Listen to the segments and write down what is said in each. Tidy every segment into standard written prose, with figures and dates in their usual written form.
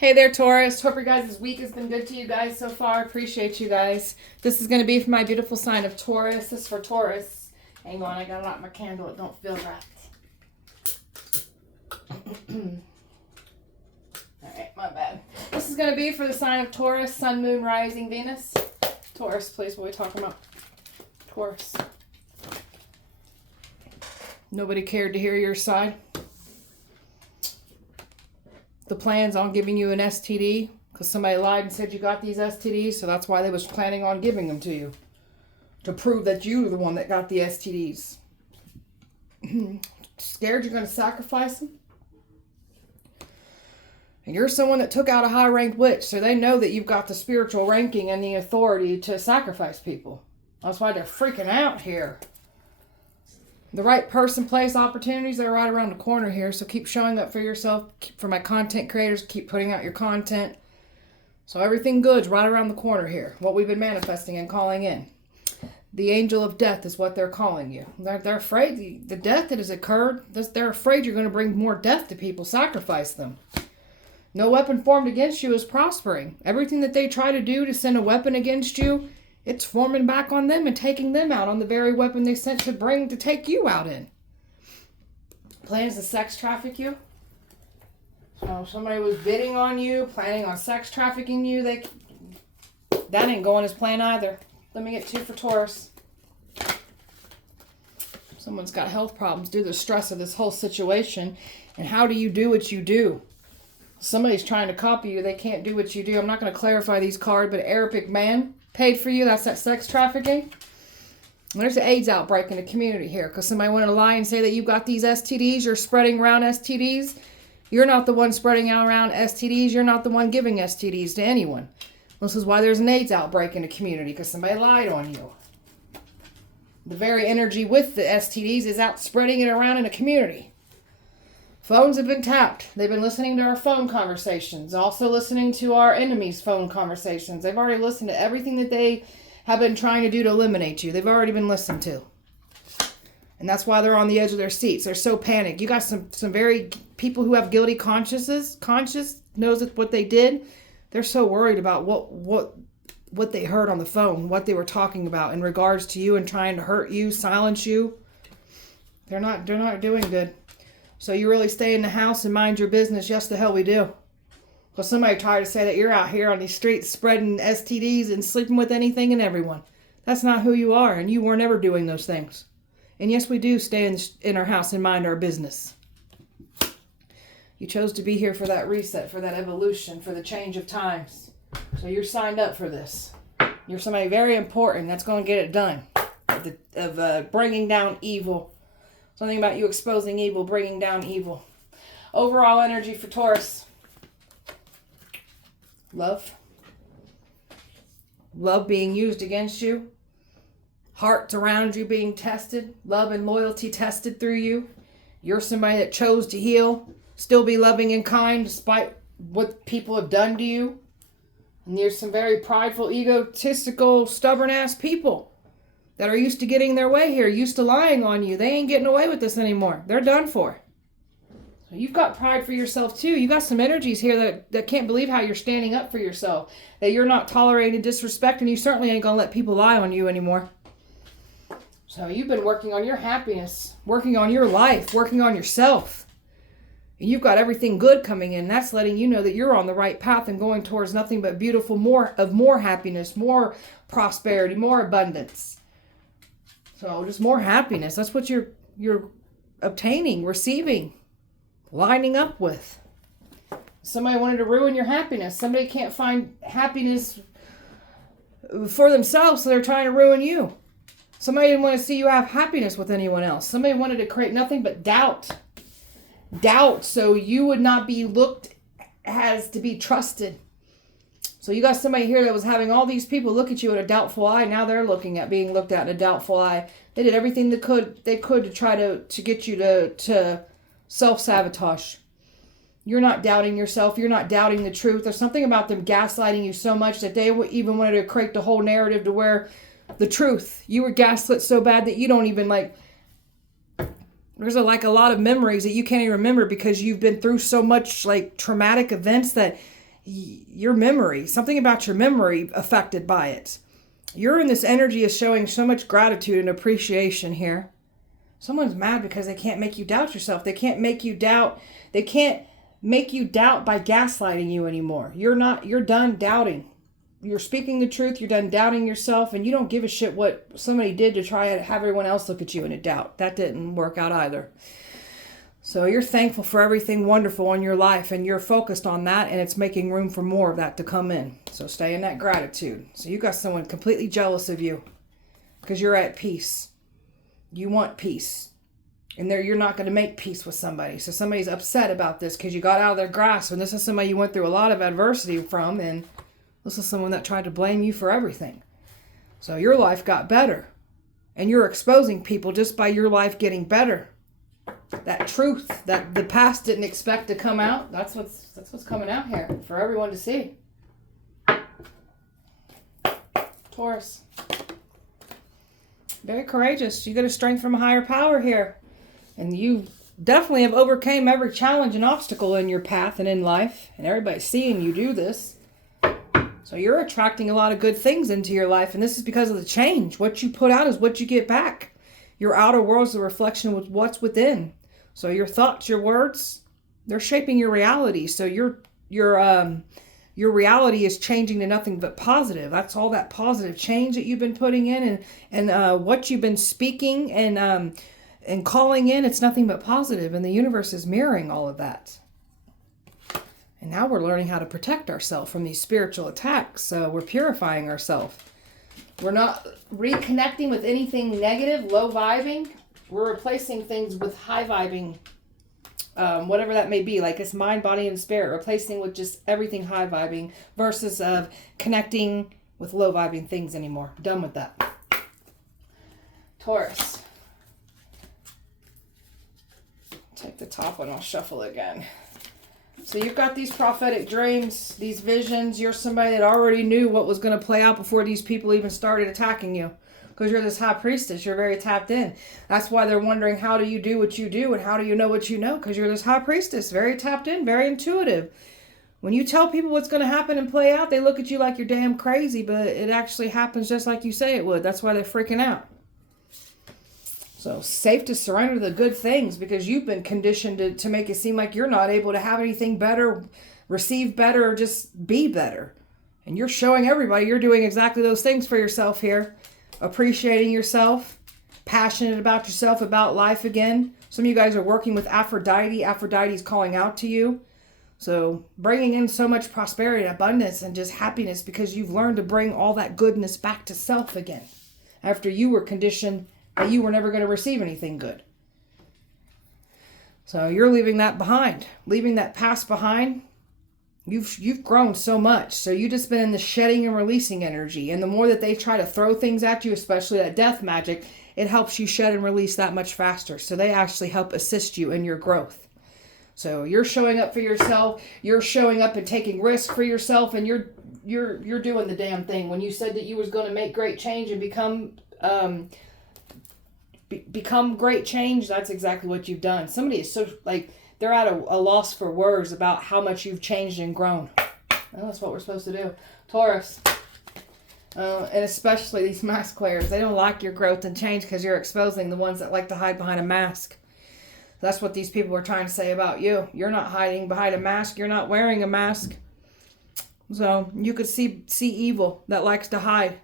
Hey there, Taurus. Hope your guys' week has been good to you guys so far. Appreciate you guys. This is going to be for my beautiful sign of Taurus. This is for Taurus. Hang on, I got to light my candle. It don't feel right. Alright, my bad. This is going to be for the sign of Taurus, Sun, Moon, Rising, Venus. Taurus, please, what are we talking about? Taurus. Nobody cared to hear your side. The plans on giving you an STD because somebody lied and said you got these STDs, so that's why they was planning on giving them to you to prove that you were the one that got the STDs. Scared you're going to sacrifice them? And you're someone that took out a high-ranked witch, so they know that you've got the spiritual ranking and the authority to sacrifice people. That's why they're freaking out here. The right person, place, opportunities, they're right around the corner here. So keep showing up for yourself. For my content creators, keep putting out your content. So everything good's right around the corner here. What we've been manifesting and calling in. The angel of death is what they're calling you. They're afraid. The death that has occurred, they're afraid you're going to bring more death to people. Sacrifice them. No weapon formed against you is prospering. Everything that they try to do to send a weapon against you, it's forming back on them and taking them out on the very weapon they sent to bring to take you out in. Plans to sex traffic you. So if somebody was bidding on you, planning on sex trafficking you, that ain't going as planned either. Let me get two for Taurus. Someone's got health problems due to the stress of this whole situation. And how do you do what you do? Somebody's trying to copy you. They can't do what you do. I'm not going to clarify these cards, but Arabic man paid for you. That's that sex trafficking. And there's an AIDS outbreak in the community here because somebody wanted to lie and say that you've got these STDs. You're spreading around STDs. You're not the one spreading out around STDs. You're not the one giving STDs to anyone. This is why there's an AIDS outbreak in the community because somebody lied on you. The very energy with the STDs is out spreading it around in the community. Phones have been tapped. They've been listening to our phone conversations. Also listening to our enemies' phone conversations. They've already listened to everything that they have been trying to do to eliminate you. They've already been listened to. And that's why they're on the edge of their seats. They're so panicked. You got some very people who have guilty conscious knows what they did. They're so worried about what they heard on the phone, what they were talking about in regards to you and trying to hurt you, silence you. They're not doing good. So you really stay in the house and mind your business. Yes, the hell we do. Because somebody tried to say that you're out here on these streets spreading STDs and sleeping with anything and everyone. That's not who you are, and you were never doing those things. And yes, we do stay in our house and mind our business. You chose to be here for that reset, for that evolution, for the change of times. So you're signed up for this. You're somebody very important that's going to get it done. Of bringing down evil. Something about you exposing evil, bringing down evil. Overall energy for Taurus. Love. Love being used against you. Hearts around you being tested. Love and loyalty tested through you. You're somebody that chose to heal. Still be loving and kind despite what people have done to you. And there's some very prideful, egotistical, stubborn-ass people that are used to getting their way here, used to lying on you. They ain't getting away with this anymore. They're done for. So you've got pride for yourself too. You got some energies here that can't believe how you're standing up for yourself. That you're not tolerating disrespect, and you certainly ain't going to let people lie on you anymore. So you've been working on your happiness, working on your life, working on yourself. And you've got everything good coming in. That's letting you know that you're on the right path and going towards nothing but beautiful, more happiness, more prosperity, more abundance. So just more happiness. That's what you're obtaining, receiving, lining up with. Somebody wanted to ruin your happiness. Somebody can't find happiness for themselves, so they're trying to ruin you. Somebody didn't want to see you have happiness with anyone else. Somebody wanted to create nothing but doubt. Doubt, so you would not be looked as to be trusted. So you got somebody here that was having all these people look at you in a doubtful eye. Now they're being looked at in a doubtful eye. They did everything they could to try to get you to self-sabotage. You're not doubting yourself. You're not doubting the truth. There's something about them gaslighting you so much that they even wanted to create the whole narrative to where the truth, you were gaslit so bad that you don't even there's a lot of memories that you can't even remember because you've been through so much traumatic events that your memory, something about your memory affected by it. You're in this energy is showing so much gratitude and appreciation here. Someone's mad because they can't make you doubt yourself. They can't make you doubt. They can't make you doubt by gaslighting you anymore. You're done doubting. You're speaking the truth. You're done doubting yourself, and you don't give a shit what somebody did to try to have everyone else look at you in a doubt. That didn't work out either. So you're thankful for everything wonderful in your life, and you're focused on that, and it's making room for more of that to come in. So stay in that gratitude. So you got someone completely jealous of you because you're at peace. You want peace. And you're not going to make peace with somebody. So somebody's upset about this because you got out of their grasp, and this is somebody you went through a lot of adversity from, and this is someone that tried to blame you for everything. So your life got better. And you're exposing people just by your life getting better. That truth that the past didn't expect to come out, that's what's coming out here for everyone to see. Taurus. Very courageous. You get a strength from a higher power here. And you definitely have overcame every challenge and obstacle in your path and in life. And everybody's seeing you do this. So you're attracting a lot of good things into your life. And this is because of the change. What you put out is what you get back. Your outer world is a reflection of what's within. So your thoughts, your words, they're shaping your reality. So your reality is changing to nothing but positive. That's all that positive change that you've been putting in and what you've been speaking and calling in. It's nothing but positive, and the universe is mirroring all of that. And now we're learning how to protect ourselves from these spiritual attacks. So we're purifying ourselves. We're not reconnecting with anything negative, low vibing. We're replacing things with high vibing, whatever that may be. Like it's mind, body, and spirit. Replacing with just everything high vibing versus of connecting with low vibing things anymore. Done with that. Taurus. Take the top one. I'll shuffle again. So you've got these prophetic dreams, these visions. You're somebody that already knew what was going to play out before these people even started attacking you. Because you're this high priestess. You're very tapped in. That's why they're wondering, how do you do what you do? And how do you know what you know? Because you're this high priestess. Very tapped in. Very intuitive. When you tell people what's going to happen and play out, they look at you like you're damn crazy. But it actually happens just like you say it would. That's why they're freaking out. So safe to surrender to the good things, because you've been conditioned to make it seem like you're not able to have anything better, receive better, or just be better. And you're showing everybody you're doing exactly those things for yourself here. Appreciating yourself, passionate about yourself, about life again. Some of you guys are working with Aphrodite. Aphrodite's calling out to you. So bringing in so much prosperity, abundance, and just happiness because you've learned to bring all that goodness back to self again. After you were conditioned that you were never going to receive anything good. So you're leaving that behind, leaving that past behind. You've grown so much. So you've just been in the shedding and releasing energy. And the more that they try to throw things at you, especially that death magic, it helps you shed and release that much faster. So they actually help assist you in your growth. So you're showing up for yourself. You're showing up and taking risks for yourself. And you're doing the damn thing. When you said that you was going to make great change and become great change, that's exactly what you've done. Somebody is so, like, they're at a loss for words about how much you've changed and grown. Well, that's what we're supposed to do. Taurus. And especially these mask wearers. They don't like your growth and change because you're exposing the ones that like to hide behind a mask. That's what these people are trying to say about you. You're not hiding behind a mask. You're not wearing a mask. So you could see evil that likes to hide.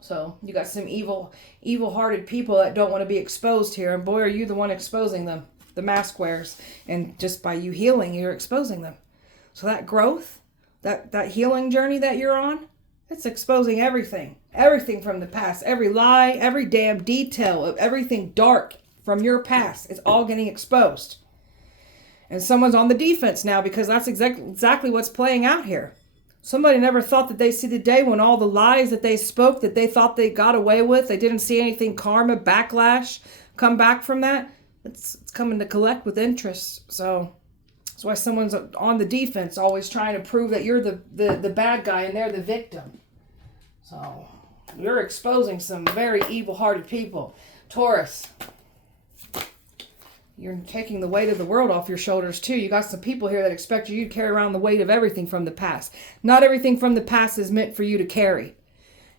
So you got some evil-hearted people that don't want to be exposed here. And boy, are you the one exposing them. The mask wearers. And just by you healing, you're exposing them. So that growth, that healing journey that you're on, it's exposing everything. Everything from the past. Every lie, every damn detail of everything dark from your past. It's all getting exposed. And someone's on the defense now because that's exactly what's playing out here. Somebody never thought that they'd see the day when all the lies that they spoke, that they thought they got away with, they didn't see anything karma, backlash, come back from that. It's coming to collect with interest. So that's why someone's on the defense, always trying to prove that you're the bad guy and they're the victim. So you're exposing some very evil-hearted people. Taurus. You're taking the weight of the world off your shoulders too. You got some people here that expect you to carry around the weight of everything from the past. Not everything from the past is meant for you to carry.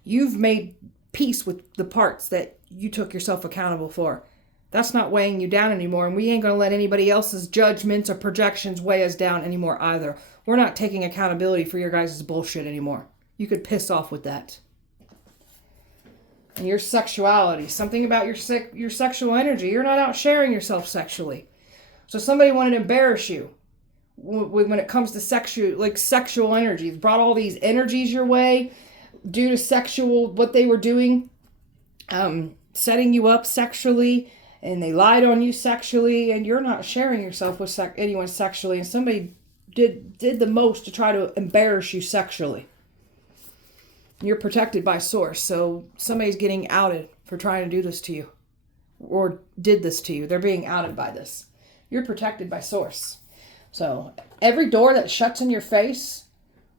You've made peace with the parts that you took yourself accountable for. That's not weighing you down anymore, and we ain't going to let anybody else's judgments or projections weigh us down anymore either. We're not taking accountability for your guys' bullshit anymore. You could piss off with that. And your sexuality, something about your sexual energy. You're not out sharing yourself sexually. So somebody wanted to embarrass you when it comes to sexual energies. Brought all these energies your way due to what they were doing, setting you up sexually, and they lied on you sexually, and you're not sharing yourself with anyone sexually, and somebody did the most to try to embarrass you sexually. You're protected by source, so somebody's getting outed for trying to do this to you or did this to you. They're being outed by this. You're protected by source. So every door that shuts in your face,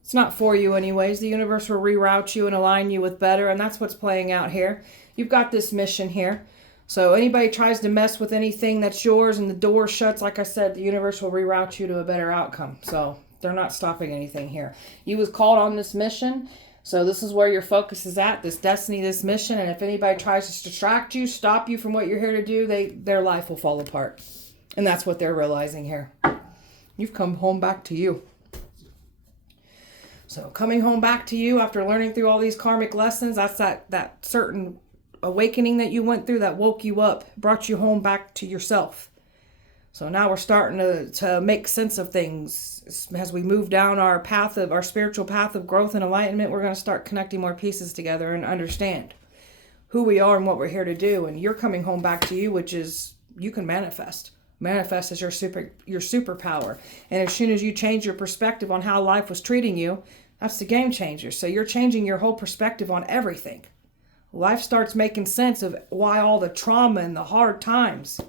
it's not for you anyways. The universe will reroute you and align you with better, and that's what's playing out here. You've got this mission here. So anybody tries to mess with anything that's yours and the door shuts, like I said, the universe will reroute you to a better outcome. So they're not stopping anything here. You was called on this mission. So this is where your focus is at, this destiny, this mission. And if anybody tries to distract you, stop you from what you're here to do, their life will fall apart. And that's what they're realizing here. You've come home back to you. So coming home back to you after learning through all these karmic lessons, that's that certain awakening that you went through that woke you up, brought you home back to yourself. So now we're starting to make sense of things. As we move down our spiritual path of growth and enlightenment, we're going to start connecting more pieces together and understand who we are and what we're here to do. And you're coming home back to you, which is you can manifest. Manifest is your superpower. And as soon as you change your perspective on how life was treating you, that's the game changer. So you're changing your whole perspective on everything. Life starts making sense of why all the trauma and the hard times.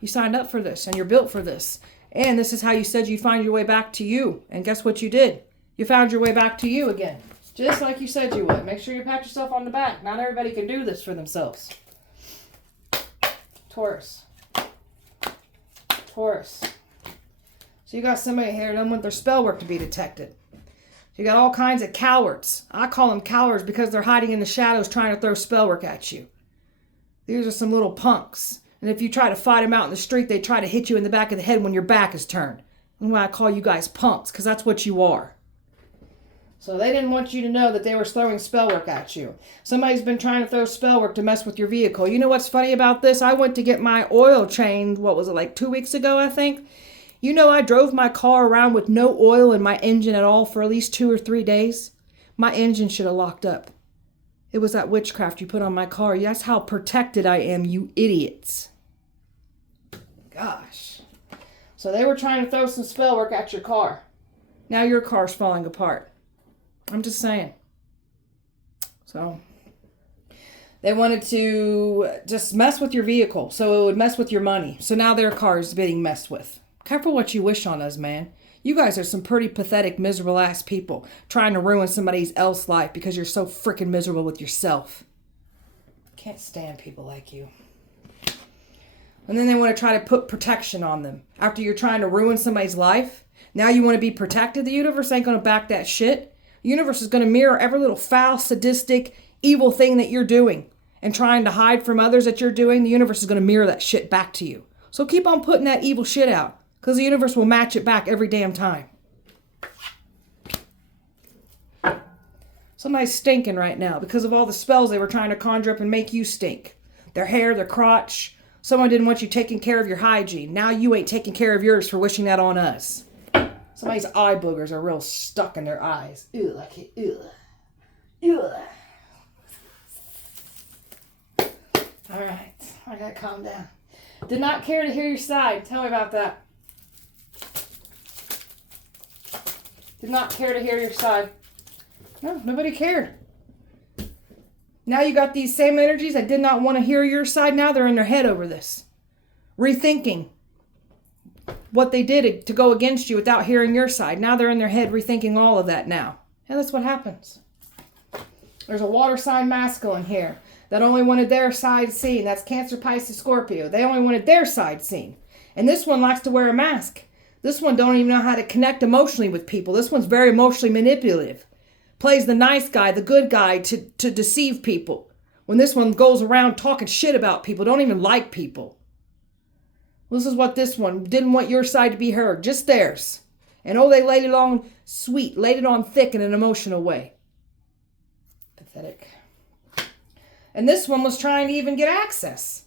You signed up for this and you're built for this. And this is how you said you'd find your way back to you. And guess what you did? You found your way back to you again. Just like you said you would. Make sure you pat yourself on the back. Not everybody can do this for themselves. Taurus. So you got somebody here that doesn't want their spell work to be detected. You got all kinds of cowards. I call them cowards because they're hiding in the shadows trying to throw spell work at you. These are some little punks. And if you try to fight them out in the street, they try to hit you in the back of the head when your back is turned. That's why I call you guys punks, because that's what you are. So they didn't want you to know that they were throwing spell work at you. Somebody's been trying to throw spell work to mess with your vehicle. You know what's funny about this? I went to get my oil changed, like 2 weeks ago, I think? You know, I drove my car around with no oil in my engine at all for at least 2 or 3 days. My engine should have locked up. It was that witchcraft you put on my car. That's how protected I am, you idiots. Gosh. So they were trying to throw some spell work at your car. Now your car's falling apart. I'm just saying. So they wanted to just mess with your vehicle so it would mess with your money. So now their car is being messed with. Careful what you wish on us, man. You guys are some pretty pathetic, miserable ass people trying to ruin somebody else's life because you're so freaking miserable with yourself. Can't stand people like you. And then they want to try to put protection on them. After you're trying to ruin somebody's life, now you want to be protected. The universe ain't going to back that shit. The universe is going to mirror every little foul, sadistic, evil thing that you're doing and trying to hide from others that you're doing. The universe is going to mirror that shit back to you. So keep on putting that evil shit out because the universe will match it back every damn time. Somebody's stinking right now because of all the spells they were trying to conjure up and make you stink. Their hair, their crotch. Someone didn't want you taking care of your hygiene. Now you ain't taking care of yours for wishing that on us. Somebody's eye boogers are real stuck in their eyes. Ew, like it. Ew. Ew. All right. I gotta calm down. Did not care to hear your side. Tell me about that. Did not care to hear your side. No, nobody cared. Now you got these same energies that did not want to hear your side. Now they're in their head over this. Rethinking what they did to go against you without hearing your side. Now they're in their head rethinking all of that now. And that's what happens. There's a water sign masculine here that only wanted their side seen. That's Cancer, Pisces, Scorpio. They only wanted their side seen. And this one likes to wear a mask. This one don't even know how to connect emotionally with people. This one's very emotionally manipulative. Plays the nice guy, the good guy to deceive people. When this one goes around talking shit about people, don't even like people. This is what this one didn't want your side to be heard, just theirs. And oh, they laid it on sweet, laid it on thick in an emotional way. Pathetic. And this one was trying to even get access.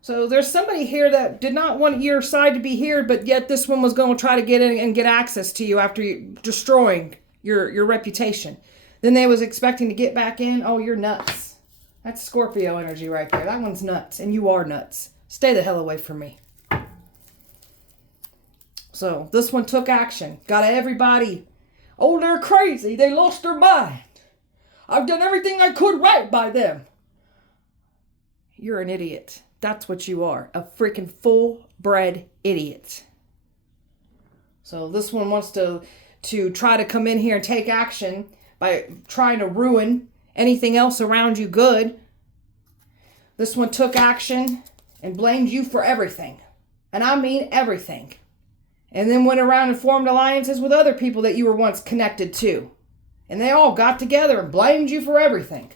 So there's somebody here that did not want your side to be heard, but yet this one was going to try to get in and get access to you after you destroying your reputation. Then they was expecting to get back in. Oh, you're nuts. That's Scorpio energy right there. That one's nuts, and you are nuts. Stay the hell away from me. So this one took action. Got everybody. Oh, they're crazy. They lost their mind. I've done everything I could right by them. You're an idiot. That's what you are. A freaking full-bred idiot. So this one wants to try to come in here and take action by trying to ruin anything else around you good. This one took action and blamed you for everything. And I mean everything. And then went around and formed alliances with other people that you were once connected to. And they all got together and blamed you for everything.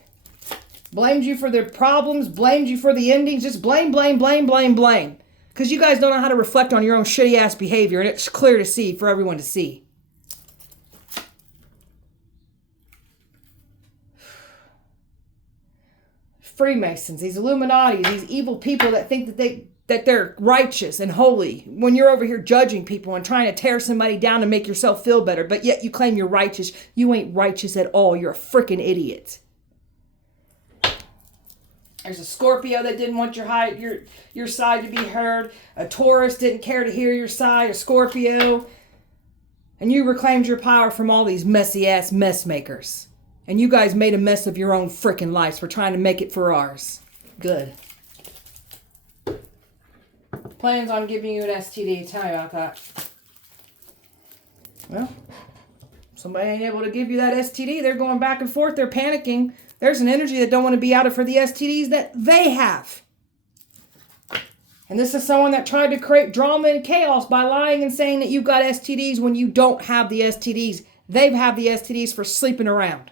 Blamed you for their problems, blamed you for the endings. Just blame. Because you guys don't know how to reflect on your own shitty ass behavior. And it's clear to see for everyone to see. Freemasons, these Illuminati, these evil people that think that they're righteous and holy. When you're over here judging people and trying to tear somebody down to make yourself feel better. But yet you claim you're righteous. You ain't righteous at all. You're a freaking idiot. There's a Scorpio that didn't want your side to be heard. A Taurus didn't care to hear your side. A Scorpio. And you reclaimed your power from all these messy ass mess makers. And you guys made a mess of your own freaking lives for trying to make it for ours. Good. Plans on giving you an STD. Tell me about that. Well, somebody ain't able to give you that STD. They're going back and forth. They're panicking. There's an energy that don't want to be outed for the STDs that they have. And this is someone that tried to create drama and chaos by lying and saying that you got STDs when you don't have the STDs. They have the STDs for sleeping around.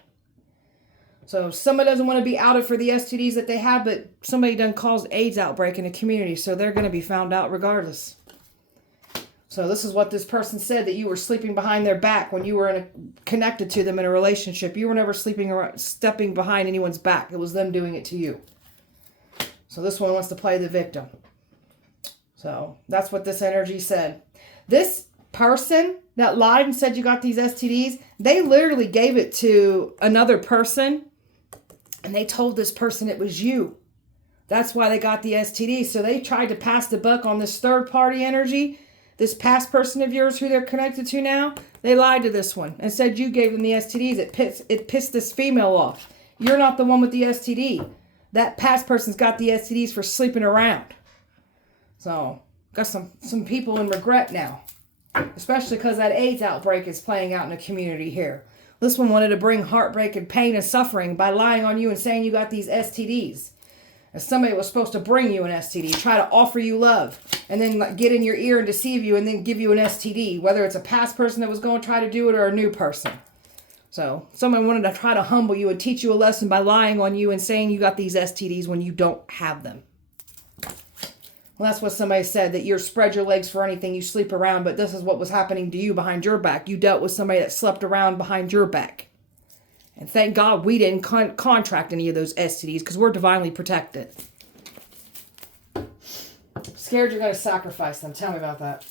So somebody doesn't want to be outed for the STDs that they have, but somebody done caused AIDS outbreak in the community, so they're going to be found out regardless. So this is what this person said, that you were sleeping behind their back when you were connected to them in a relationship. You were never stepping behind anyone's back. It was them doing it to you. So this one wants to play the victim. So that's what this energy said. This person that lied and said you got these STDs, they literally gave it to another person. And they told this person it was you. That's why they got the STDs. So they tried to pass the buck on this third party energy. This past person of yours who they're connected to now, they lied to this one and said you gave them the STDs. It pissed this female off. You're not the one with the STD. That past person's got the STDs for sleeping around. So, got some people in regret now. Especially because that AIDS outbreak is playing out in the community here. This one wanted to bring heartbreak and pain and suffering by lying on you and saying you got these STDs. And somebody was supposed to bring you an STD, try to offer you love, and then get in your ear and deceive you and then give you an STD, whether it's a past person that was going to try to do it or a new person. So someone wanted to try to humble you and teach you a lesson by lying on you and saying you got these STDs when you don't have them. Well, that's what somebody said, that you're spread your legs for anything, you sleep around, but this is what was happening to you behind your back. You dealt with somebody that slept around behind your back. And thank God we didn't contract any of those STDs because we're divinely protected. Scared you're going to sacrifice them. Tell me about that.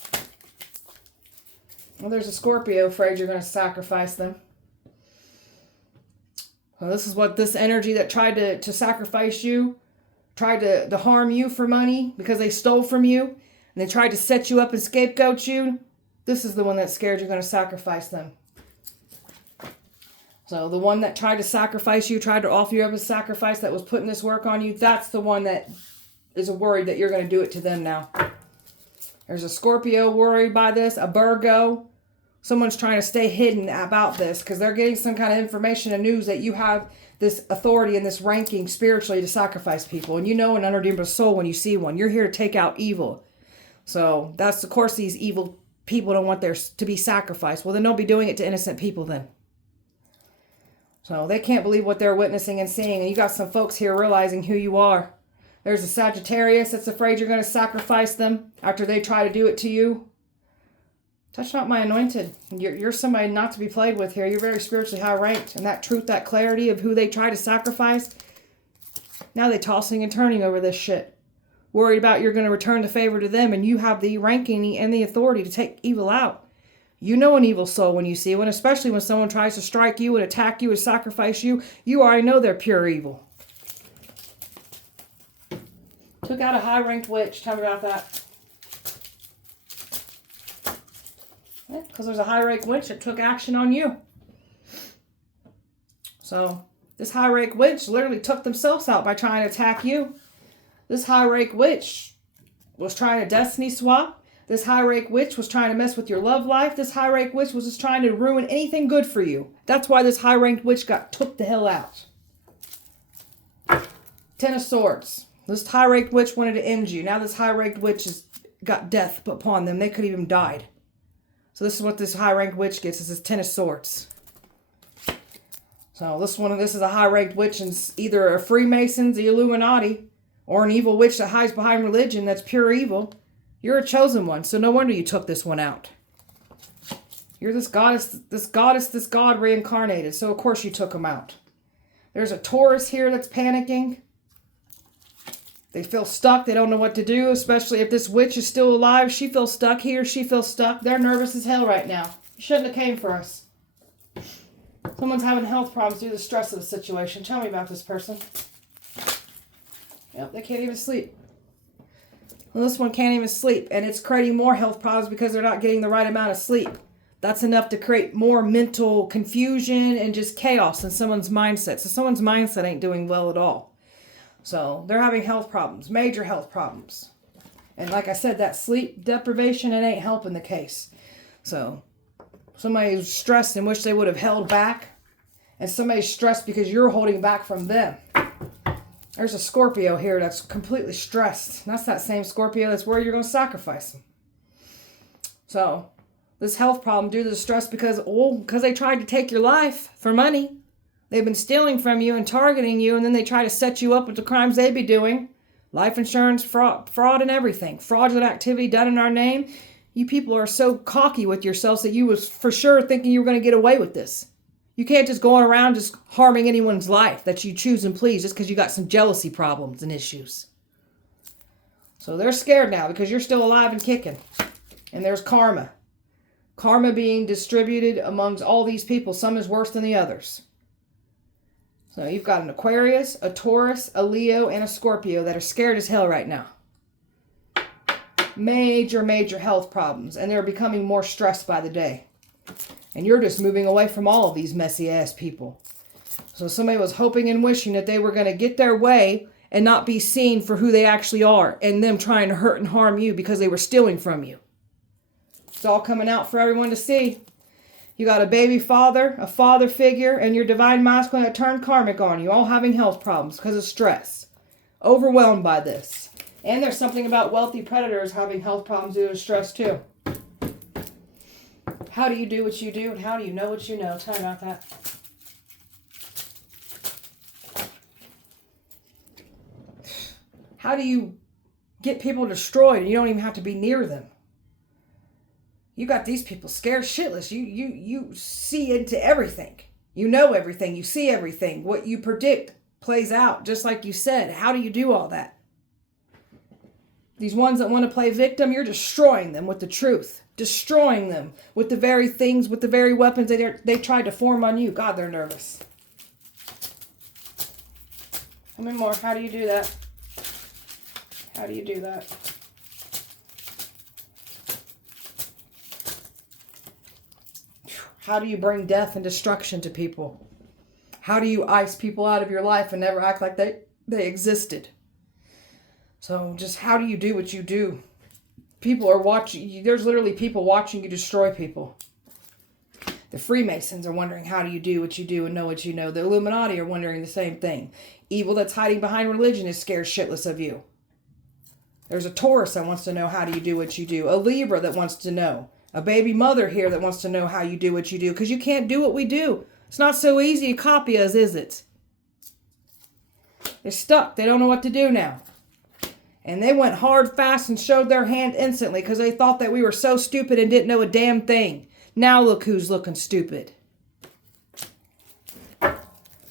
Well, there's a Scorpio afraid you're going to sacrifice them. Well, this is what this energy that tried to sacrifice you, tried to harm you for money because they stole from you, and they tried to set you up and scapegoat you. This is the one that's scared you're going to sacrifice them. So the one that tried to sacrifice you, tried to offer you up as sacrifice, that was putting this work on you, that's the one that is worried that you're going to do it to them now. There's a Scorpio worried by this, a Virgo. Someone's trying to stay hidden about this because they're getting some kind of information and news that you have this authority and this ranking spiritually to sacrifice people. And you know an unredeemable soul when you see one. You're here to take out evil. So that's, of course, these evil people don't want theirs to be sacrificed. Well, then don't be doing it to innocent people then. So they can't believe what they're witnessing and seeing. And you got some folks here realizing who you are. There's a Sagittarius that's afraid you're going to sacrifice them after they try to do it to you. Touch not my anointed. You're somebody not to be played with here. You're very spiritually high ranked. And that truth, that clarity of who they try to sacrifice, now they're tossing and turning over this shit. Worried about you're going to return the favor to them, and you have the ranking and the authority to take evil out. You know an evil soul when you see one, especially when someone tries to strike you and attack you and sacrifice you. You already know they're pure evil. Took out a high-ranked witch. Tell me about that. Because there's a high-ranked witch that took action on you. So this high-ranked witch literally took themselves out by trying to attack you. This high-rank witch was trying to destiny swap. This high-rank witch was trying to mess with your love life. This high-rank witch was just trying to ruin anything good for you. That's why this high-ranked witch got took the hell out. Ten of Swords. This high-ranked witch wanted to end you. Now this high-ranked witch has got death upon them. They could have even died. So this is what this high-ranked witch gets, is this Ten of Swords. So this is a high-ranked witch, and either a Freemason, the Illuminati, or an evil witch that hides behind religion that's pure evil. You're a chosen one, so no wonder you took this one out. You're this god reincarnated, so of course you took him out. There's a Taurus here that's panicking. They feel stuck. They don't know what to do, especially if this witch is still alive. She feels stuck here. She feels stuck. They're nervous as hell right now. You shouldn't have came for us. Someone's having health problems due to the stress of the situation. Tell me about this person. Yep, they can't even sleep. Well, this one can't even sleep, and it's creating more health problems because they're not getting the right amount of sleep. That's enough to create more mental confusion and just chaos in someone's mindset. So someone's mindset ain't doing well at all. So they're having health problems, major health problems. And like I said, that sleep deprivation, it ain't helping the case. So somebody's stressed and wish they would have held back. And somebody's stressed because you're holding back from them. There's a Scorpio here that's completely stressed. And that's that same Scorpio that's where you're going to sacrifice them. So this health problem due to the stress because they tried to take your life for money. They've been stealing from you and targeting you, and then they try to set you up with the crimes they be doing. Life insurance, fraud and everything. Fraudulent activity done in our name. You people are so cocky with yourselves that you was for sure thinking you were going to get away with this. You can't just go around just harming anyone's life that you choose and please just because you got some jealousy problems and issues. So they're scared now because you're still alive and kicking. And there's karma. Karma being distributed amongst all these people. Some is worse than the others. So you've got an Aquarius, a Taurus, a Leo, and a Scorpio that are scared as hell right now. Major, major health problems. And they're becoming more stressed by the day. And you're just moving away from all of these messy ass people. So somebody was hoping and wishing that they were going to get their way and not be seen for who they actually are. And them trying to hurt and harm you because they were stealing from you. It's all coming out for everyone to see. You got a baby father, a father figure, and your divine masculine that turned karmic on you. All having health problems because of stress. Overwhelmed by this. And there's something about wealthy predators having health problems due to stress too. How do you do what you do, and how do you know what you know? Tell me about that. How do you get people destroyed and you don't even have to be near them? You got these people scared shitless. You see into everything. You know everything. You see everything. What you predict plays out, just like you said. How do you do all that? These ones that want to play victim, you're destroying them with the truth. Destroying them with the very things, with the very weapons they tried to form on you. God, they're nervous. Tell me more. How do you do that? How do you do that? How do you bring death and destruction to people? How do you ice people out of your life and never act like they existed? So just how do you do what you do? People are watching. There's literally people watching you destroy people. The Freemasons are wondering how do you do what you do and know what you know. The Illuminati are wondering the same thing. Evil that's hiding behind religion is scared shitless of you. There's a Taurus that wants to know how do you do what you do. A Libra that wants to know. A baby mother here that wants to know how you do what you do. Because you can't do what we do. It's not so easy to copy us, is it? They're stuck. They don't know what to do now. And they went hard, fast, and showed their hand instantly because they thought that we were so stupid and didn't know a damn thing. Now look who's looking stupid.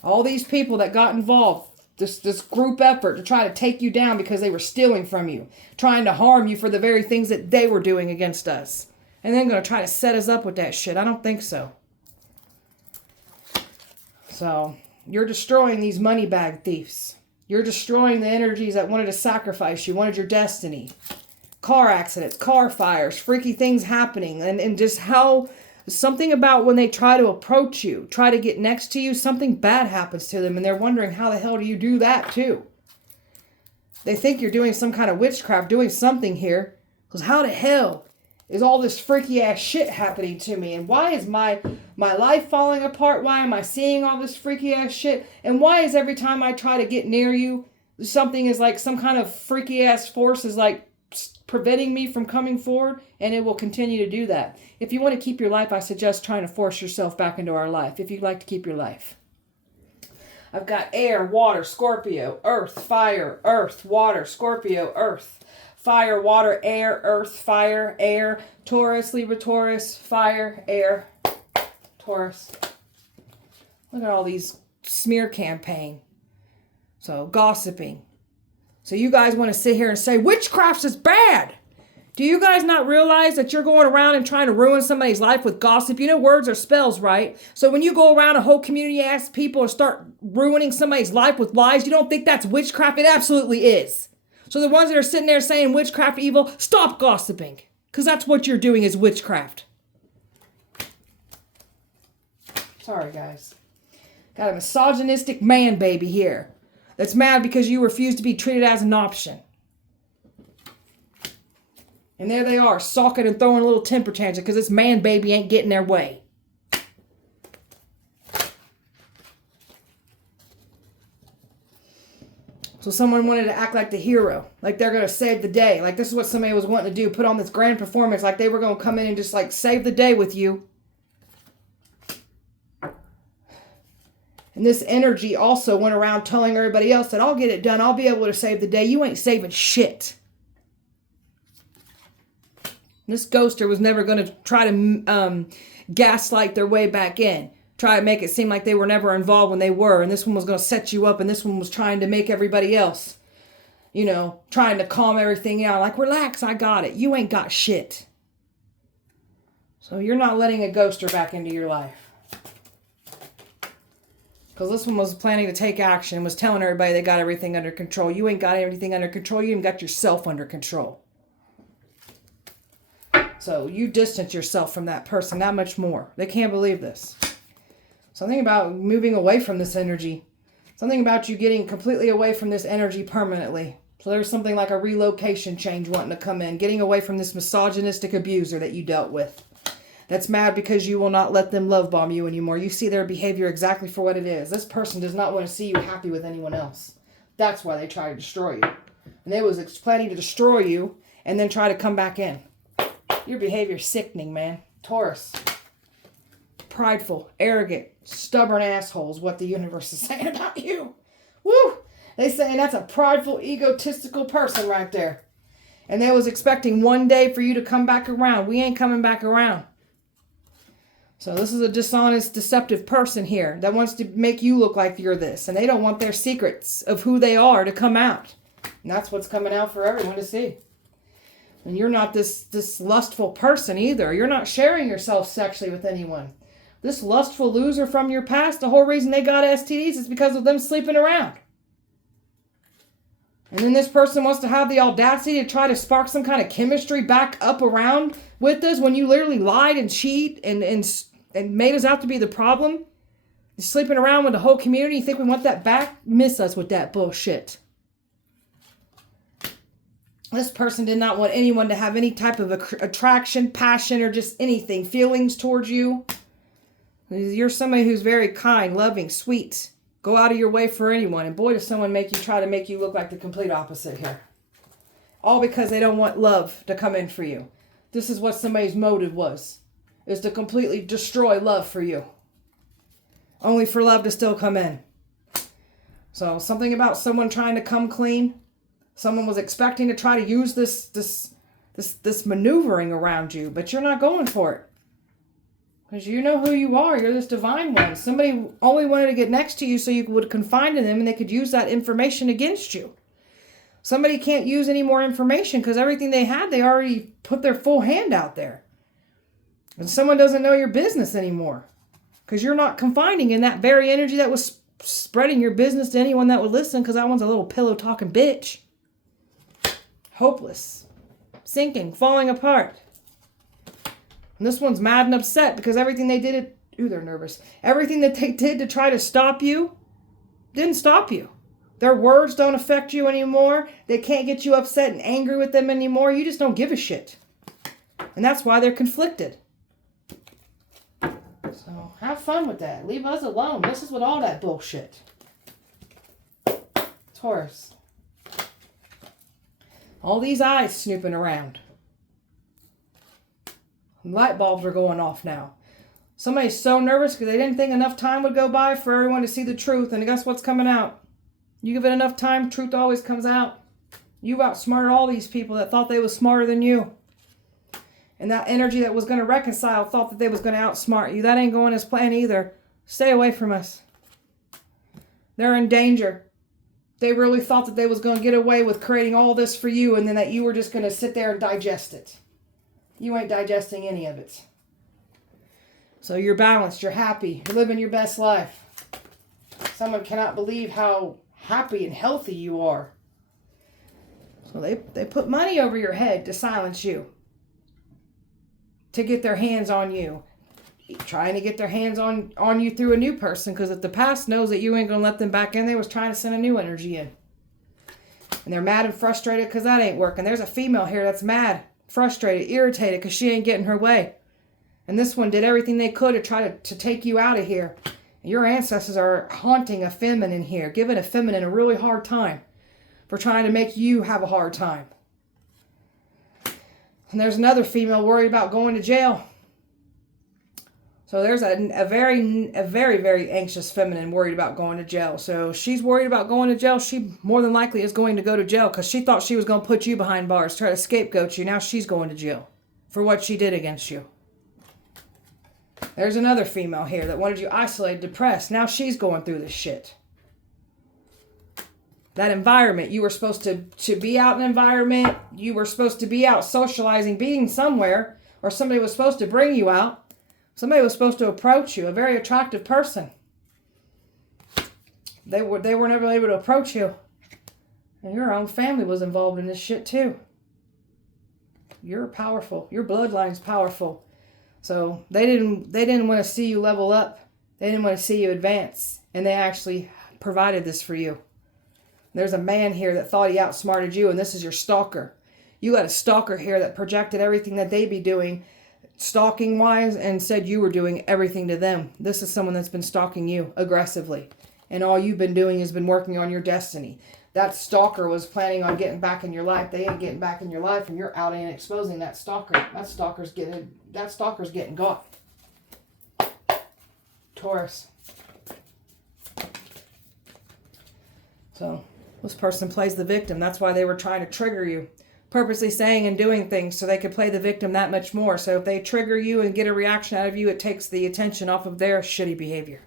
All these people that got involved, this group effort to try to take you down because they were stealing from you, trying to harm you for the very things that they were doing against us. And then going to try to set us up with that shit. I don't think so. So, you're destroying these money bag thieves. You're destroying the energies that wanted to sacrifice you, wanted your destiny. Car accidents, car fires, freaky things happening. And just how something about when they try to approach you, try to get next to you, something bad happens to them. And they're wondering, how the hell do you do that too? They think you're doing some kind of witchcraft, doing something here. Because how the hell is all this freaky ass shit happening to me? And why is my life falling apart? Why am I seeing all this freaky ass shit? And why is every time I try to get near you, something is like some kind of freaky ass force is like preventing me from coming forward? And it will continue to do that. If you want to keep your life, I suggest trying to force yourself back into our life. If you'd like to keep your life. I've got air, water, Scorpio, earth, fire, earth, water, Scorpio, earth. Fire, water, air, earth, fire, air, Taurus, Libra, Taurus, fire, air, Taurus. Look at all these smear campaign. So, gossiping. So you guys want to sit here and say, witchcraft is bad. Do you guys not realize that you're going around and trying to ruin somebody's life with gossip? You know words are spells, right? So when you go around a whole community, ask people and start ruining somebody's life with lies, you don't think that's witchcraft? It absolutely is. So the ones that are sitting there saying witchcraft evil, stop gossiping. Because that's what you're doing is witchcraft. Sorry, guys. Got a misogynistic man baby here that's mad because you refuse to be treated as an option. And there they are, sulking and throwing a little temper tantrum because this man baby ain't getting their way. So someone wanted to act like the hero, like they're going to save the day. Like this is what somebody was wanting to do, put on this grand performance, like they were going to come in and just like save the day with you. And this energy also went around telling everybody else that I'll get it done, I'll be able to save the day. You ain't saving shit. This ghoster was never going to try to gaslight their way back in. Try to make it seem like they were never involved when they were. And this one was going to set you up. And this one was trying to make everybody else, you know, trying to calm everything down. Like, relax, I got it. You ain't got shit. So you're not letting a ghoster back into your life. Because this one was planning to take action. Was telling everybody they got everything under control. You ain't got everything under control. You even got yourself under control. So you distance yourself from that person that much more. They can't believe this. Something about moving away from this energy. Something about you getting completely away from this energy permanently. So there's something like a relocation change wanting to come in. Getting away from this misogynistic abuser that you dealt with. That's mad because you will not let them love bomb you anymore. You see their behavior exactly for what it is. This person does not want to see you happy with anyone else. That's why they try to destroy you. And they was planning to destroy you and then try to come back in. Your behavior is sickening, man. Taurus. Prideful, arrogant, stubborn assholes, what the universe is saying about you. Woo! They saying that's a prideful, egotistical person right there. And they was expecting one day for you to come back around. We ain't coming back around. So this is a dishonest, deceptive person here that wants to make you look like you're this. And they don't want their secrets of who they are to come out. And that's what's coming out for everyone to see. And you're not this lustful person either. You're not sharing yourself sexually with anyone. This lustful loser from your past, the whole reason they got STDs is because of them sleeping around. And then this person wants to have the audacity to try to spark some kind of chemistry back up around with us when you literally lied and cheat and made us out to be the problem. You're sleeping around with the whole community. You think we want that back? Miss us with that bullshit. This person did not want anyone to have any type of attraction, passion, or just anything, feelings towards you. You're somebody who's very kind, loving, sweet. Go out of your way for anyone. And boy, does someone try to make you look like the complete opposite here. All because they don't want love to come in for you. This is what somebody's motive was, is to completely destroy love for you. Only for love to still come in. So something about someone trying to come clean. Someone was expecting to try to use this maneuvering around you, but you're not going for it. Because you know who you are. You're this divine one. Somebody only wanted to get next to you so you would confide in them and they could use that information against you. Somebody can't use any more information because everything they had, they already put their full hand out there. And someone doesn't know your business anymore because you're not confiding in that very energy that was spreading your business to anyone that would listen, because that one's a little pillow talking bitch. Hopeless. Sinking. Falling apart. And this one's mad and upset because everything they did, they're nervous. Everything that they did to try to stop you didn't stop you. Their words don't affect you anymore. They can't get you upset and angry with them anymore. You just don't give a shit. And that's why they're conflicted. So have fun with that. Leave us alone. This is with all that bullshit. Taurus. All these eyes snooping around. Light bulbs are going off now. Somebody's so nervous because they didn't think enough time would go by for everyone to see the truth. And guess what's coming out? You give it enough time, truth always comes out. You've outsmarted all these people that thought they was smarter than you. And that energy that was going to reconcile thought that they was going to outsmart you. That ain't going as planned either. Stay away from us. They're in danger. They really thought that they was going to get away with creating all this for you, and then that you were just going to sit there and digest it. You ain't digesting any of it. So you're balanced. You're happy. You're living your best life. Someone cannot believe how happy and healthy you are. So they put money over your head to silence you. To get their hands on you. Trying to get their hands on you through a new person. Because if the past knows that you ain't going to let them back in, they was trying to send a new energy in. And they're mad and frustrated because that ain't working. There's a female here that's mad, frustrated, irritated because she ain't getting her way. And this one did everything they could to try to take you out of here. Your ancestors are haunting a feminine here, giving a feminine a really hard time for trying to make you have a hard time. And there's another female worried about going to jail. So there's a very, very anxious feminine worried about going to jail. So she's worried about going to jail. She more than likely is going to go to jail because she thought she was going to put you behind bars, try to scapegoat you. Now she's going to jail for what she did against you. There's another female here that wanted you isolated, depressed. Now she's going through this shit. That environment, you were supposed to be out in an environment. You were supposed to be out socializing, being somewhere, or somebody was supposed to bring you out. Somebody was supposed to approach you, a very attractive person. They were never able to approach you. And your own family was involved in this shit too. You're powerful. Your bloodline's powerful. So they didn't want to see you level up. They didn't want to see you advance. And they actually provided this for you. There's a man here that thought he outsmarted you, and this is your stalker. You got a stalker here that projected everything that they be doing stalking wise and said you were doing everything to them. This is someone that's been stalking you aggressively. And all you've been doing is been working on your destiny. That stalker was planning on getting back in your life. They ain't getting back in your life, and you're out and exposing that stalker. That stalker's getting got. Taurus. So this person plays the victim. That's why they were trying to trigger you. Purposely saying and doing things so they could play the victim that much more. So if they trigger you and get a reaction out of you, it takes the attention off of their shitty behavior.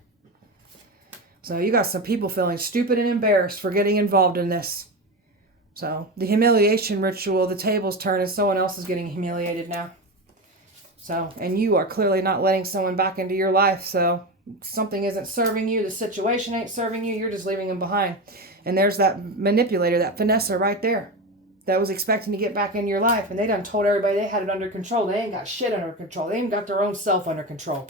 So you got some people feeling stupid and embarrassed for getting involved in this. So the humiliation ritual, the tables turn and someone else is getting humiliated now. So, and you are clearly not letting someone back into your life. So something isn't serving you. The situation ain't serving you. You're just leaving them behind. And there's that manipulator, that finesser right there. That was expecting to get back in your life. And they done told everybody they had it under control. They ain't got shit under control. They ain't got their own self under control.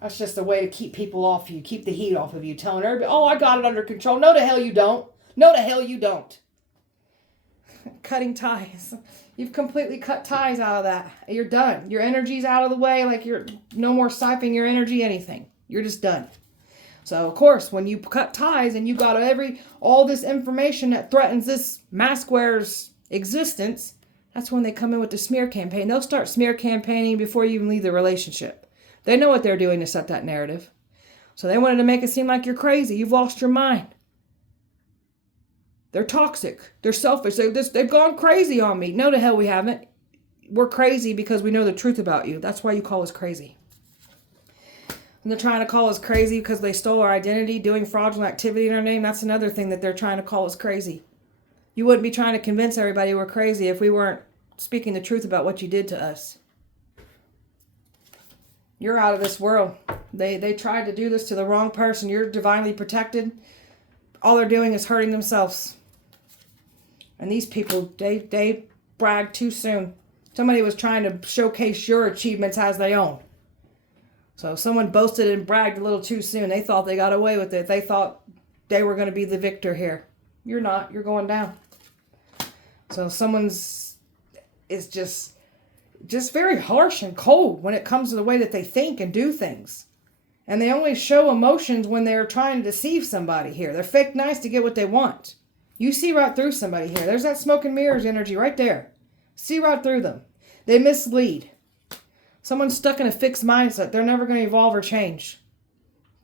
That's just a way to keep people off you. Keep the heat off of you. Telling everybody, oh, I got it under control. No, the hell you don't. No, the hell you don't. Cutting ties. You've completely cut ties out of that. You're done. Your energy's out of the way. Like you're no more siphoning your energy, anything. You're just done. So, of course, when you cut ties and you got all this information that threatens this mask wearer's existence, that's when they come in with the smear campaign. They'll start smear campaigning before you even leave the relationship. They know what they're doing to set that narrative. So they wanted to make it seem like you're crazy. You've lost your mind. They're toxic. They're selfish. They've gone crazy on me. No, the hell we haven't. We're crazy because we know the truth about you. That's why you call us crazy. And they're trying to call us crazy because they stole our identity, doing fraudulent activity in our name. That's another thing that they're trying to call us crazy. You wouldn't be trying to convince everybody we're crazy if we weren't speaking the truth about what you did to us. You're out of this world. They tried to do this to the wrong person. You're divinely protected. All they're doing is hurting themselves. And these people, they brag too soon. Somebody was trying to showcase your achievements as they own. So someone boasted and bragged a little too soon. They thought they got away with it. They thought they were going to be the victor here. You're not. You're going down. So someone's is just very harsh and cold when it comes to the way that they think and do things. And they only show emotions when they're trying to deceive somebody here. They're fake nice to get what they want. You see right through somebody here. There's that smoke and mirrors energy right there. See right through them. They mislead. Someone's stuck in a fixed mindset. They're never going to evolve or change.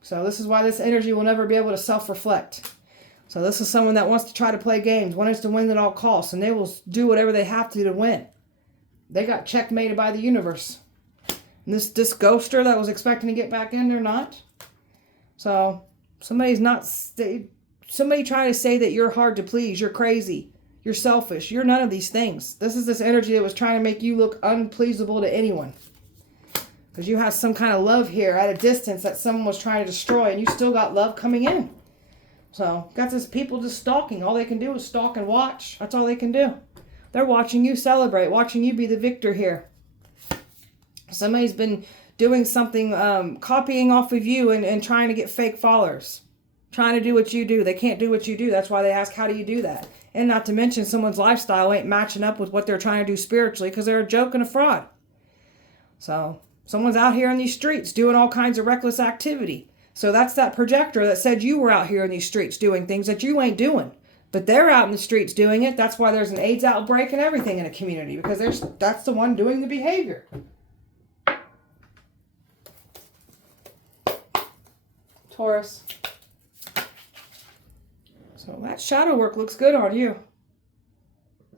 So this is why this energy will never be able to self-reflect. So this is someone that wants to try to play games, wants to win at all costs, and they will do whatever they have to win. They got checkmated by the universe. And this ghoster that was expecting to get back in, they're not. So somebody trying to say that you're hard to please, you're crazy, you're selfish, you're none of these things. This is this energy that was trying to make you look unpleasable to anyone. Because you have some kind of love here at a distance that someone was trying to destroy, and you still got love coming in. So, got this people just stalking. All they can do is stalk and watch. That's all they can do. They're watching you celebrate, watching you be the victor here. Somebody's been doing something, copying off of you and trying to get fake followers. Trying to do what you do. They can't do what you do. That's why they ask, how do you do that? And not to mention someone's lifestyle ain't matching up with what they're trying to do spiritually because they're a joke and a fraud. So, someone's out here in these streets doing all kinds of reckless activity. So that's that projector that said you were out here in these streets doing things that you ain't doing. But they're out in the streets doing it. That's why there's an AIDS outbreak and everything in a community. Because that's the one doing the behavior. Taurus. So that shadow work looks good on you.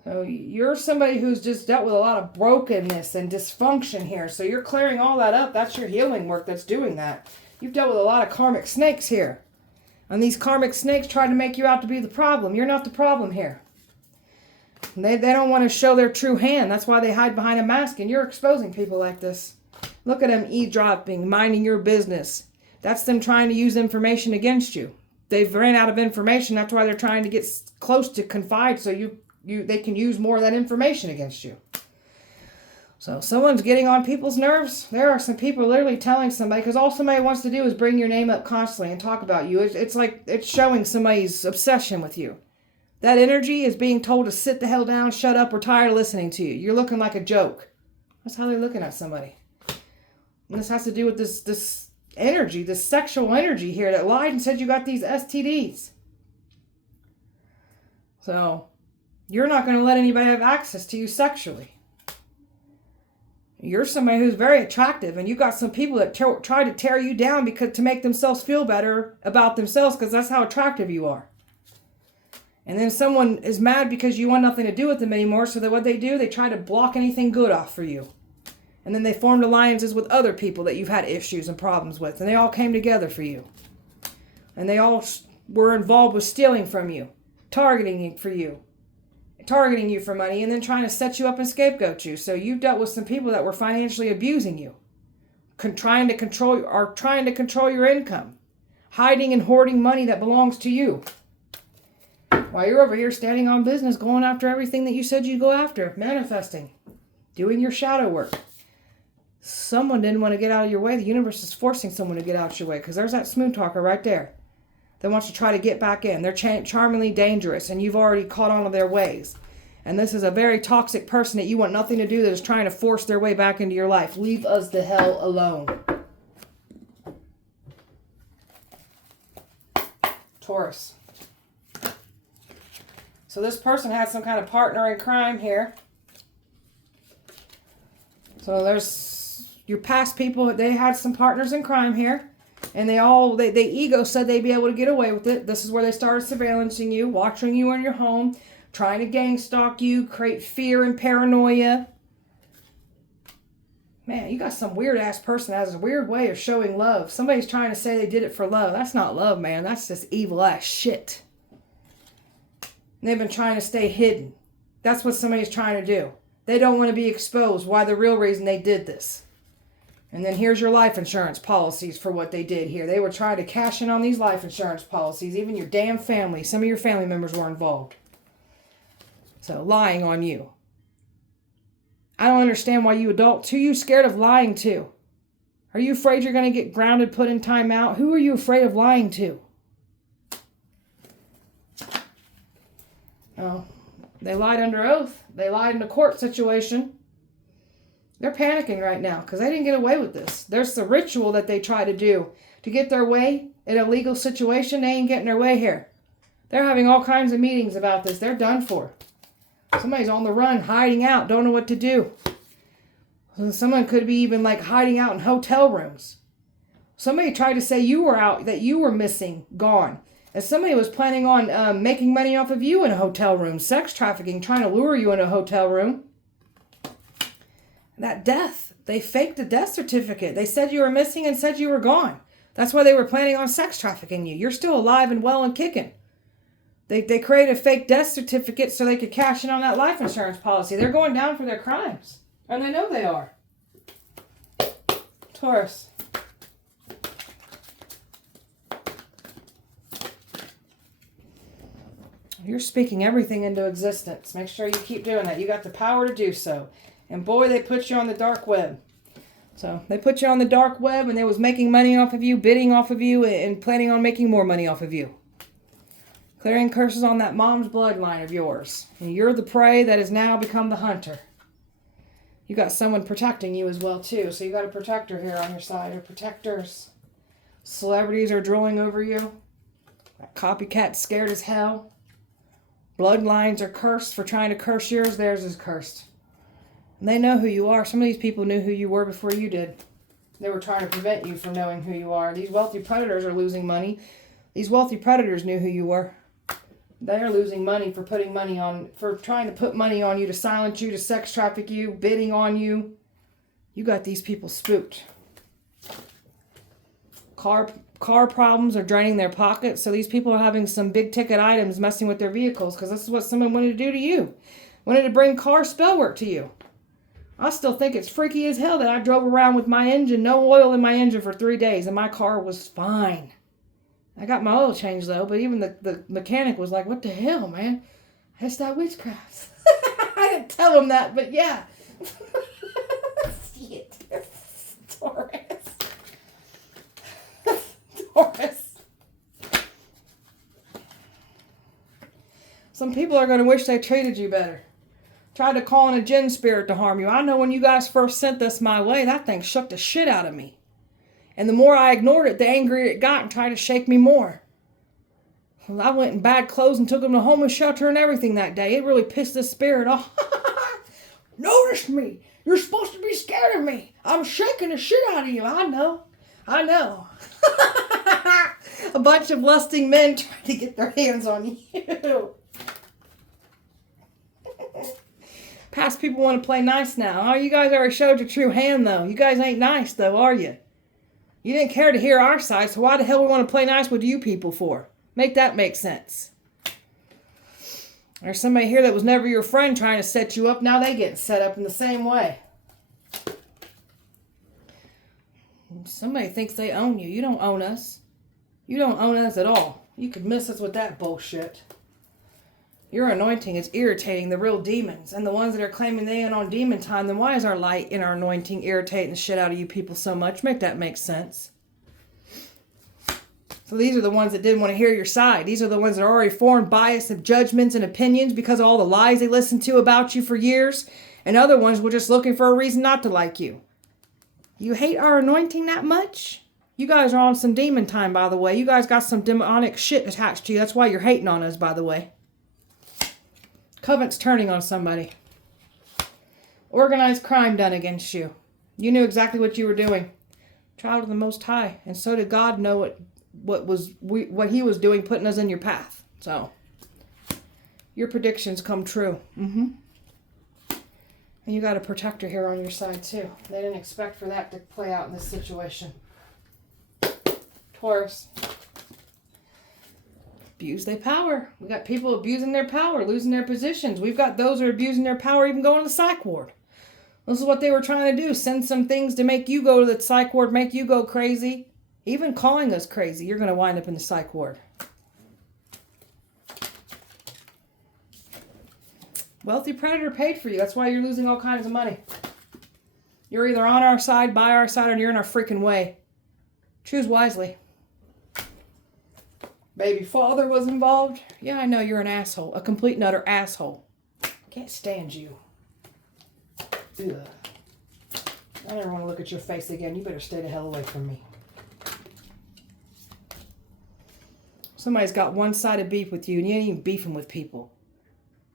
So you're somebody who's just dealt with a lot of brokenness and dysfunction here. So you're clearing all that up. That's your healing work that's doing that. You've dealt with a lot of karmic snakes here. And these karmic snakes try to make you out to be the problem. You're not the problem here. They don't want to show their true hand. That's why they hide behind a mask. And you're exposing people like this. Look at them eavesdropping, minding your business. That's them trying to use information against you. They've ran out of information. That's why they're trying to get close to confide so they can use more of that information against you. So someone's getting on people's nerves. There are some people literally telling somebody, because all somebody wants to do is bring your name up constantly and talk about you. It's like it's showing somebody's obsession with you. That energy is being told to sit the hell down, shut up, we're tired of listening to you. You're looking like a joke. That's how they're looking at somebody. And this has to do with this energy, this sexual energy here that lied and said you got these STDs. So you're not going to let anybody have access to you sexually. You're somebody who's very attractive, and you got some people that try to tear you down to make themselves feel better about themselves because that's how attractive you are. And then someone is mad because you want nothing to do with them anymore, so that what they do, they try to block anything good off for you. And then they formed alliances with other people that you've had issues and problems with, and they all came together for you. And they all were involved with stealing from you, targeting you for money, and then trying to set you up and scapegoat you. So you dealt with some people that were financially abusing you, trying to control your income, hiding and hoarding money that belongs to you. While you're over here standing on business, going after everything that you said you'd go after, manifesting, doing your shadow work. Someone didn't want to get out of your way. The universe is forcing someone to get out of your way because there's that smooth talker right there that wants to try to get back in. They're charmingly dangerous, and you've already caught on to their ways. And this is a very toxic person that you want nothing to do that is trying to force their way back into your life. Leave us the hell alone. Taurus. So this person had some kind of partner in crime here. So there's your past people, they had some partners in crime here. And the ego said they'd be able to get away with it. This is where they started surveillancing you, watching you in your home, trying to gang stalk you, create fear and paranoia. Man, you got some weird ass person that has a weird way of showing love. Somebody's trying to say they did it for love. That's not love, man. That's just evil ass shit. And they've been trying to stay hidden. That's what somebody's trying to do. They don't want to be exposed. Why the real reason they did this. And then here's your life insurance policies for what they did here. They were trying to cash in on these life insurance policies. Even your damn family. Some of your family members were involved. So lying on you. I don't understand why you adults. Who are you scared of lying to? Are you afraid you're going to get grounded, put in timeout? Who are you afraid of lying to? Oh, they lied under oath. They lied in a court situation. They're panicking right now because they didn't get away with this. There's the ritual that they try to do to get their way in a legal situation. They ain't getting their way here. They're having all kinds of meetings about this. They're done for. Somebody's on the run, hiding out, don't know what to do. Someone could be even like hiding out in hotel rooms. Somebody tried to say you were out, that you were missing, gone. And somebody was planning on making money off of you in a hotel room. Sex trafficking, trying to lure you in a hotel room. That death, they faked a death certificate. They said you were missing and said you were gone. That's why they were planning on sex trafficking you. You're still alive and well and kicking. They created a fake death certificate so they could cash in on that life insurance policy. They're going down for their crimes. And they know they are. Taurus. You're speaking everything into existence. Make sure you keep doing that. You got the power to do so. And boy, they put you on the dark web. So they put you on the dark web and they was making money off of you, bidding off of you, and planning on making more money off of you. Clearing curses on that mom's bloodline of yours. And you're the prey that has now become the hunter. You got someone protecting you as well, too. So you got a protector here on your side, or protectors. Celebrities are drooling over you. That copycat's scared as hell. Bloodlines are cursed for trying to curse yours. Theirs is cursed. And they know who you are. Some of these people knew who you were before you did. They were trying to prevent you from knowing who you are. These wealthy predators are losing money. These wealthy predators knew who you were. They are losing money for trying to put money on you, to silence you, to sex traffic you, bidding on you. You got these people spooked. Car problems are draining their pockets, so these people are having some big ticket items messing with their vehicles because this is what someone wanted to do to you. Wanted to bring car spell work to you. I still think it's freaky as hell that I drove around with my engine, no oil in my engine for 3 days, and my car was fine. I got my oil changed, though, but even the mechanic was like, what the hell, man? That's that witchcraft. I didn't tell him that, but yeah. Shit. Taurus. Taurus. Some people are going to wish they treated you better. Tried to call in a djinn spirit to harm you. I know when you guys first sent this my way, that thing shook the shit out of me. And the more I ignored it, the angrier it got and tried to shake me more. Well, I went in bad clothes and took him to homeless shelter and everything that day. It really pissed the spirit off. Notice me. You're supposed to be scared of me. I'm shaking the shit out of you. I know. A bunch of lusting men trying to get their hands on you. Past people want to play nice now. Oh, you guys already showed your true hand, though. You guys ain't nice, though, are you? You didn't care to hear our side, so why the hell we want to play nice with you people for? Make that make sense. There's somebody here that was never your friend trying to set you up. Now they get set up in the same way. Somebody thinks they own you. You don't own us. You don't own us at all. You could miss us with that bullshit. Your anointing is irritating the real demons. And the ones that are claiming they ain't on demon time, then why is our light and our anointing irritating the shit out of you people so much? Make that make sense. So these are the ones that didn't want to hear your side. These are the ones that are already formed bias of judgments and opinions because of all the lies they listened to about you for years. And other ones were just looking for a reason not to like you. You hate our anointing that much? You guys are on some demon time, by the way. You guys got some demonic shit attached to you. That's why you're hating on us, by the way. Covenant's turning on somebody. Organized crime done against you. You knew exactly what you were doing. Child of the Most High. And so did God know what he was doing, putting us in your path. So, your predictions come true. And you got a protector here on your side, too. They didn't expect for that to play out in this situation. Taurus. Abuse their power. We got people abusing their power, losing their positions. We've got those who are abusing their power, even going to the psych ward. This is what they were trying to do. Send some things to make you go to the psych ward, make you go crazy. Even calling us crazy. You're going to wind up in the psych ward. Wealthy predator paid for you. That's why you're losing all kinds of money. You're either on our side, by our side, or you're in our freaking way. Choose wisely. Baby father was involved. Yeah, I know you're an asshole. A complete and utter asshole. Can't stand you. Ugh. I never want to look at your face again. You better stay the hell away from me. Somebody's got one-sided beef with you, and you ain't even beefing with people.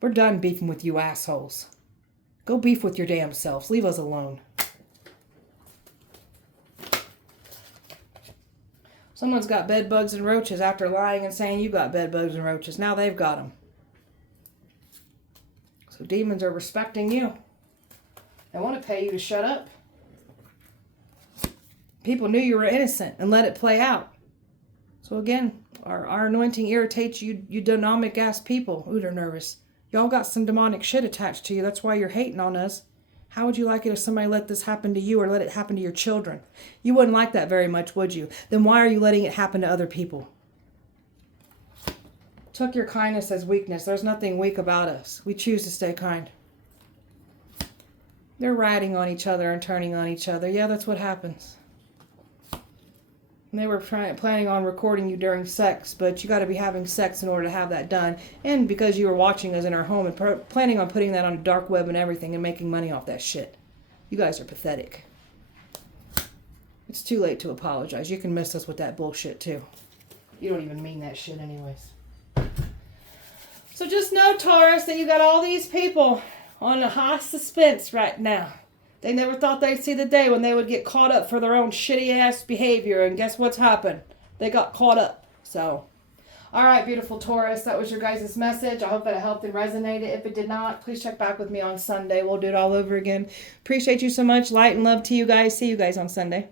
We're done beefing with you assholes. Go beef with your damn selves. Leave us alone. Someone's got bed bugs and roaches after lying and saying you got bed bugs and roaches. Now they've got them. So demons are respecting you. They want to pay you to shut up. People knew you were innocent and let it play out. So again, our anointing irritates you demonic ass people. Ooh, they're nervous. Y'all got some demonic shit attached to you. That's why you're hating on us. How would you like it if somebody let this happen to you or let it happen to your children? You wouldn't like that very much, would you? Then why are you letting it happen to other people? Took your kindness as weakness. There's nothing weak about us. We choose to stay kind. They're ratting on each other and turning on each other. Yeah, that's what happens. And they were planning on recording you during sex, but you got to be having sex in order to have that done. And because you were watching us in our home and planning on putting that on a dark web and everything and making money off that shit. You guys are pathetic. It's too late to apologize. You can miss us with that bullshit too. You don't even mean that shit anyways. So just know, Taurus, that you got all these people on a high suspense right now. They never thought they'd see the day when they would get caught up for their own shitty-ass behavior. And guess what's happened? They got caught up. So, all right, beautiful Taurus. That was your guys' message. I hope that it helped and resonated. If it did not, please check back with me on Sunday. We'll do it all over again. Appreciate you so much. Light and love to you guys. See you guys on Sunday.